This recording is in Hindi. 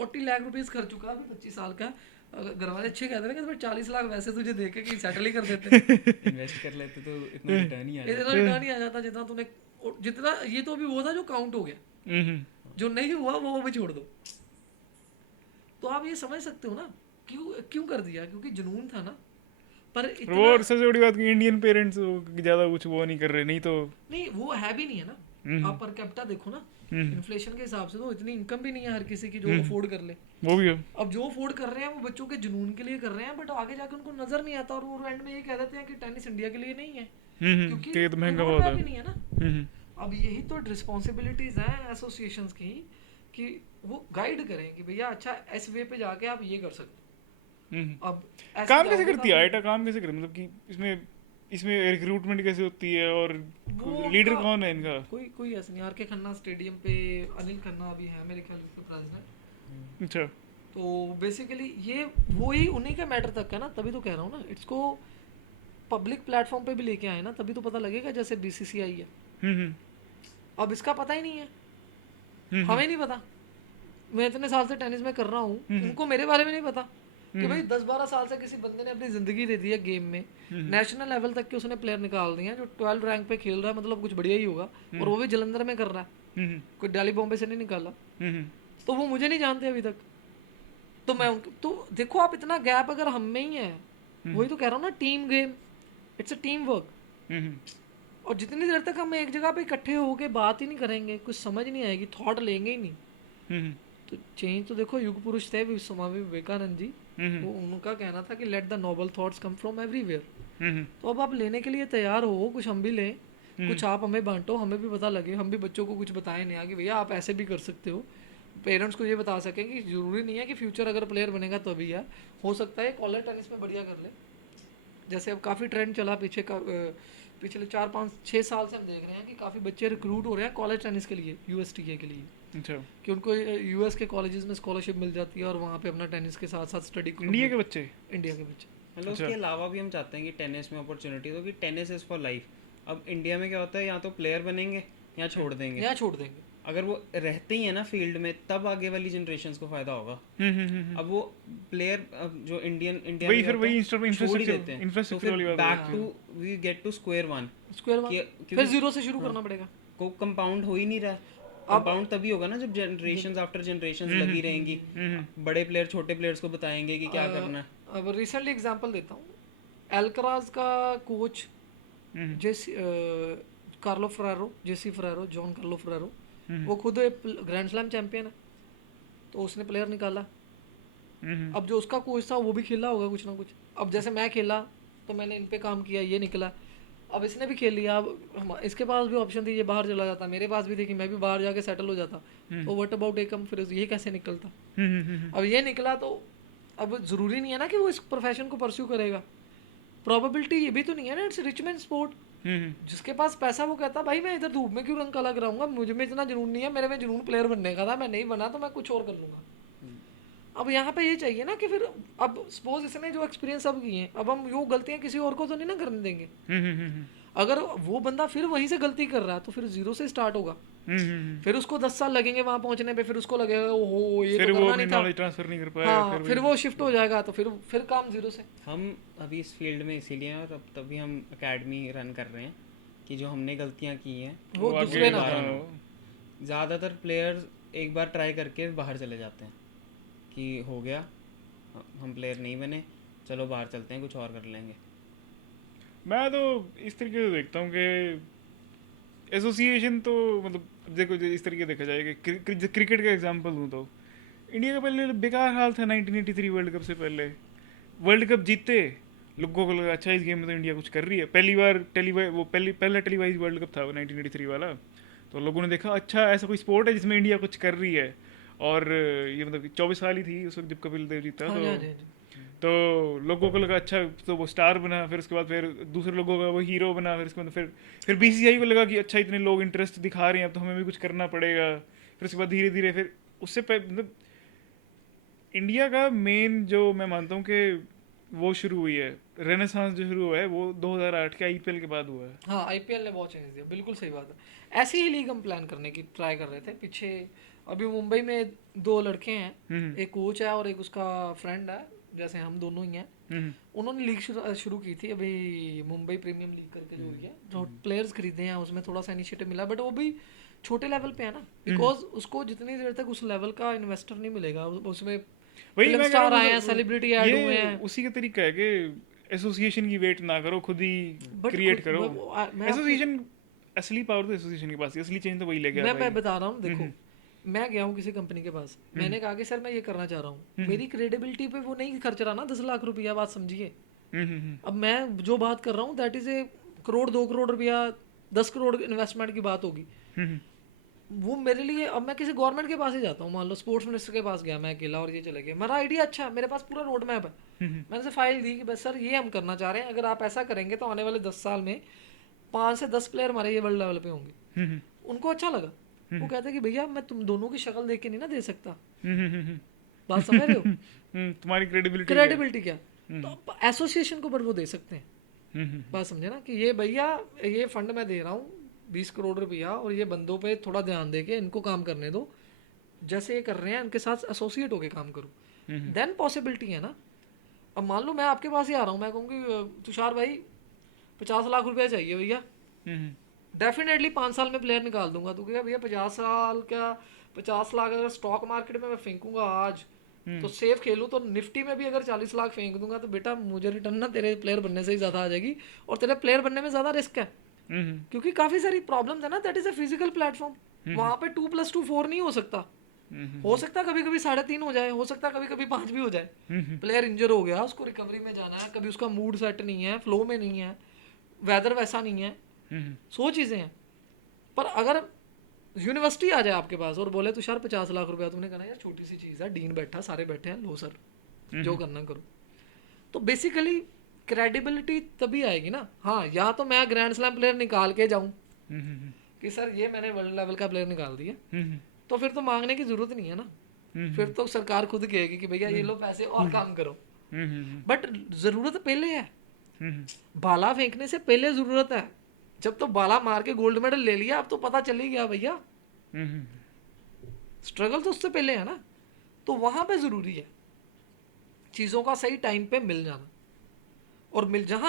40 लाख रुपीस खर्च चुका अभी 25 साल का। घर वाले अच्छे कहते हैं कि इसमें 40 लाख वैसे तुझे दे के कहीं सेटल ही कर देते इन्वेस्ट कर लेते तो इतना रिटर्न ही आ इतना जाता। रिटर्न ही आ जाता जितना तूने, जितना ये तो अभी वो था जो काउंट हो गया, जो नहीं हुआ वो भी छोड़ दो। तो आप ये समझ सकते हो ना क्यों क्यों कर दिया, क्योंकि जुनून था ना। पर वो इतना और सबसे बड़ी बात कि इंडियन पेरेंट्स ज्यादा कुछ वो नहीं कर रहे, नहीं तो नहीं, वो है भी नहीं है ना। आप पर कैपिटा देखो ना, इन्फ्लेशन के हिसाब से तो इतनी इनकम भी नहीं है हर किसी की जो अफोर्ड कर ले। वो भी है। अब जो अफोर्ड कर रहे हैं वो बच्चों के जुनून के लिए कर रहे हैं, बट आगे जाके उनको नजर नहीं आता और वो एंड में ये कह देते हैं कि टेनिस इंडिया के लिए नहीं है, क्योंकि कि ये तो महंगा कोई बहुत रोड है। मैप ही नहीं है ना। अब यही तो रिस्पॉन्सिबिलिटीज हैं एसोसिएशंस की कि वो गाइड करें कि भैया अच्छा इस वे पे जाके आप ये कर सकते हो। अब ऐसे काम कैसे जाओगे करती तो है आप- आईटा, काम कैसे करती है, मतलब कि इसमें इसमें रिक्रूटमेंट कैसे होती है और वो लीडर उनका- कौन है इनका? कोई ऐसा नहीं। आर के खन्ना स्टेडियम पे अनिल खन्ना अभी है मेरे ख्याल से प्रेसिडेंट। अच्छा। तो बेसिकली ये वो ही उन्हीं के मैटर तक है ना, तभी तो कह रहा हूँ ना, इसको पब्लिक प्लेटफॉर्म पे भी लेके आए ना तभी तो पता लगेगा। जैसे बीसीसीआई है, हम्म अब इसका पता ही नहीं है, हमें नहीं पता। मैं इतने साल से टेनिस में कर रहा हूँ, उनको मेरे बारे में नहीं पता कि भाई 10-12 साल से किसी बंदे ने अपनी जिंदगी दे दी है गेम में, नेशनल लेवल तक के उसने प्लेयर निकाल दिए हैं जो 12 रैंक पे खेल रहा है, मतलब कुछ बढ़िया ही होगा, और वो भी जलंधर में कर रहा है, कोई दिल्ली बॉम्बे से नहीं निकाला। तो वो मुझे नहीं जानते अभी तक। तो मैं तो देखो आप इतना गैप अगर हम में ही है, वही तो कह रहा हूँ ना, team game, it's a team work. और जितनी देर तक हम एक जगह पे इकट्ठे होके बात ही नहीं करेंगे, कुछ समझ नहीं आएगी, थॉट लेंगे ही नहीं, तो चेंज तो देखो युग पुरुष थे स्वामी विवेकानंद जी, वो उनका कहना था कि let the Nobel thoughts come from everywhere. तो अब आप लेने के लिए तैयार हो, कुछ हम भी लें, कुछ आप हमें बांटो, हमें भी पता लगे, हम भी बच्चों को कुछ बताएं नया कि भैया आप ऐसे भी कर सकते हो। पेरेंट्स को ये बता सकें कि जरूरी नहीं है कि फ्यूचर अगर प्लेयर बनेगा तभी है, हो सकता है कॉलर टेनिस में बढ़िया कर ले। जैसे अब काफ़ी ट्रेंड चला पिछले 4-5-6 साल से हम देख रहे हैं कि काफ़ी बच्चे रिक्रूट हो रहे हैं कॉलेज टेनिस के लिए, यूएसटीए के लिए, अच्छा। कि उनको यूएस के कॉलेजेस में स्कॉलरशिप मिल जाती है और वहाँ पे अपना टेनिस के साथ साथ स्टडी इंडिया के बच्चे? इंडिया के बच्चे। मतलब उसके अलावा भी हम चाहते हैं कि टेनिस में अपॉर्चुनिटी हो, कि टेनिस इज़ फॉर लाइफ। अब इंडिया में क्या होता है, या तो प्लेयर बनेंगे या छोड़ देंगे। यहाँ छोड़ देंगे। अगर वो रहते ही है ना फील्ड में, तब आगे वाली जनरेशन को फायदा होगा। अब वो प्लेयर जो इंडिया वही फिर वही छोड़ ही देते हैं, तो इंफ्रास्ट्रक्चर फिर वाली बात back to we get to square one. फिर जीरो से शुरू करना पड़ेगा। को कंपाउंड हो ही नहीं रहा। कंपाउंड तभी होगा ना जब जनरेशंस आफ्टर जनरेशंस लगी रहेंगी, बड़े प्लेयर छोटे प्लेयर्स को बताएंगे कि क्या करना है। अब रिसेंटली एग्जांपल देता हूँ, एल्कराज का कोच जेसी कार्लो फरारो, जॉन कार्लो फरारो, वो खुद ग्रैंड स्लैम चैंपियन है, तो उसने प्लेयर निकाला। अब जो उसका कोच था वो भी खेला होगा कुछ ना कुछ। अब जैसे मैं खेला तो मैंने इन पे काम किया, ये निकला, अब इसने भी खेल लिया। अब इसके पास भी ऑप्शन थी, ये बाहर चला जाता, मेरे पास भी थी कि मैं भी बाहर जाके सेटल हो जाता, तो व्हाट अबाउट एकम, फिर ये कैसे निकलता। अब ये निकला तो अब जरूरी नहीं है ना कि वो इस प्रोफेशन को परस्यू करेगा, प्रोबेबिलिटी ये भी तो नहीं है ना, इट्स रिच मैन स्पोर्ट। जिसके पास पैसा वो कहता भाई मैं इधर धूप में क्यों रंग काला कराऊंगा, मुझे में इतना जुनून नहीं है, मेरे में जुनून प्लेयर बनने का था, मैं नहीं बना तो मैं कुछ और कर लूंगा। अब यहाँ पे ये चाहिए ना कि फिर अब सपोज इसने जो एक्सपीरियंस अब किए हैं, अब हम वो गलतियाँ किसी और को तो नहीं ना करने देंगे। अगर वो बंदा फिर वहीं से गलती कर रहा है तो फिर जीरो से स्टार्ट होगा, फिर उसको 10 साल लगेंगे वहां पहुंचने पे, फिर उसको लगेगा ओहो ये फिर तो वो करना नहीं था, नॉलेज ट्रांसफर नहीं कर पाएगा। हाँ फिर वो शिफ्ट हो जाएगा, तो फिर काम जीरो से। हम अभी इस फील्ड में इसीलिए हैं, और अब तभी हम एकेडमी रन कर रहे हैं कि जो हमने गलतियां की हैं वो दूसरे ना दोबारा ना हो। ज़्यादातर प्लेयर्स एक बार ट्राई करके बाहर चले जाते हैं कि हो गया, हम प्लेयर नहीं बने, चलो बाहर चलते हैं, कुछ और कर लेंगे। मैं तो इस तरीके से देखता हूँ कि एसोसिएशन तो मतलब देखो इस तरीके देखा जाए कि क्रिकेट का एग्जांपल दूँ तो इंडिया का पहले बेकार हाल था 1983 वर्ल्ड कप से पहले। वर्ल्ड कप जीते, लोगों को लगा अच्छा इस गेम में तो इंडिया कुछ कर रही है, पहली बार पहला टेलीवाइज वर्ल्ड कप था वो 1983 वाला, तो लोगों ने देखा अच्छा ऐसा कोई स्पोर्ट है जिसमें इंडिया कुछ कर रही है। और ये मतलब 24 साल ही थी उस वक्त जब कपिल देव जीता, तो लोगों को लगा अच्छा, तो वो स्टार बना, फिर उसके बाद फिर दूसरे लोगों का वो हीरो बना, फिर उसके बाद फिर बीसीसीआई को लगा कि अच्छा इतने लोग इंटरेस्ट दिखा रहे हैं अब तो हमें भी कुछ करना पड़ेगा। फिर उसके बाद धीरे धीरे फिर उससे मतलब इंडिया का मेन जो मैं मानता हूँ कि वो शुरू हुई है, रेनेसांस जो शुरू हुआ है वो 2008 के आईपीएल के बाद हुआ है। हाँ आईपीएल ने बहुत चेंज दिया, बिल्कुल सही बात है। ऐसी ही लीग हम प्लान करने की ट्राई कर रहे थे पीछे, अभी मुंबई में 2 लड़के हैं, एक कोच है और एक उसका फ्रेंड है, जैसे हम दोनों ही हैं। उन्होंने लीग शुरू की थी अभी, मुंबई प्रीमियम लीग करके जो हुई है, जो प्लेयर्स खरीदे हैं उसमें थोड़ा सा इनिशिएटिव मिला, बट वो भी छोटे लेवल पे है ना, बिकॉज उसको जितनी देर तक उस लेवल का इन्वेस्टर नहीं मिलेगा, उसमें वही फिल्म मैं कह स्टार रहा हूँ, आए हैं, सेलिब्रिटी ऐड हुए ये हैं। उसी का तरीका है कि एसोसिएशन की वेट ना करो, खुद ही But क्रिएट खुद- करो। मैं एसोसिएशन असली पावर तो एसोसिएशन के पास है, असली चेंज तो वही लेके आ मैं बता रहा हूँ, देखो मैं गया हूँ किसी कंपनी के पास, मैंने कहा कि सर मैं ये करना चाह रहा हूँ, मेरी क्रेडिबिलिटी पे वो नहीं खर्च रहा ना 10 लाख रुपया, बात समझिए। अब मैं जो बात कर रहा हूँ that is a crore 2 crore रुपया 10 करोड़ इन्वेस्टमेंट की बात होगी, वो मेरे लिए। अब मैं किसी गवर्नमेंट के पास ही जाता हूँ, मान लो स्पोर्ट्स मिनिस्टर के पास गया मैं अकेला और ये चले गए, मेरा आइडिया अच्छा है, मेरे पास पूरा रोड मैप है, मैंने से फाइल दी कि बस सर ये हम करना चाह रहे हैं, अगर आप ऐसा करेंगे तो आने वाले 10 साल में 5 से 10 प्लेयर हमारे ये वर्ल्ड लेवल पे होंगे। उनको अच्छा लगा, वो कहते हैं कि भैया मैं तुम दोनों की शक्ल देख के नहीं ना दे सकता, बात समझ रहे हो, तुम्हारी क्रेडिबिलिटी क्या, तो एसोसिएशन को पर वो दे सकते हैं, बात समझे ना, कि ये भैया ये फंड मैं दे रहा हूँ 20 करोड़ रुपया, और ये बंदों पे थोड़ा ध्यान दे के इनको काम करने दो, जैसे ये कर रहे हैं इनके साथ एसोसिएट होके काम करो, देन पॉसिबिलिटी है ना। अब मान लो मैं आपके पास ही आ रहा हूँ, मैं कहूँगी तुषार भाई 50 लाख रुपया चाहिए भैया, डेफिनेटली 5 साल में प्लेयर निकाल दूंगा, तो क्या भैया 50 साल क्या 50 लाख अगर स्टॉक मार्केट में मैं फेंकूंगा आज, तो सेफ खेलूं तो निफ्टी में भी अगर 40 लाख फेंक दूंगा, तो बेटा मुझे रिटर्न ना तेरे प्लेयर बनने से ही ज़्यादा आ जाएगी, और तेरे प्लेयर बनने में ज़्यादा रिस्क है, क्योंकि काफ़ी सारी प्रॉब्लम्स है ना, that is a physical platform, वहाँ पे 2+2 4 नहीं हो सकता, हो सकता कभी कभी 3.5 हो जाए, हो सकता कभी कभी 5 भी हो जाए, प्लेयर इंजर हो गया, उसको रिकवरी में जाना है, कभी उसका मूड सेट नहीं है, फ्लो में नहीं है, वेदर वैसा नहीं है, 100 चीज़ें हैं। पर अगर यूनिवर्सिटी आ जाए आपके पास और बोले तुषार 50 लाख रुपया, तुमने कहना यार छोटी सी चीज़ है, डीन बैठा, सारे बैठे हैं, लो सर जो करना करो, तो बेसिकली क्रेडिबिलिटी तभी आएगी ना। हाँ, या तो मैं ग्रैंड स्लैम प्लेयर निकाल के जाऊँ कि सर ये मैंने वर्ल्ड लेवल का प्लेयर निकाल दिया, तो फिर तो मांगने की जरूरत नहीं है ना, फिर तो सरकार खुद कहेगी कि भैया ये लो पैसे और काम करो, बट जरूरत पहले है, भाला फेंकने से पहले जरूरत है, जब तो भाला मार के गोल्ड मेडल ले लिया अब तो पता चल ही गया भैया, स्ट्रगल तो उससे पहले है ना, तो वहां पे जरूरी है चीजों का सही टाइम पे मिल जाना, और मिल जहां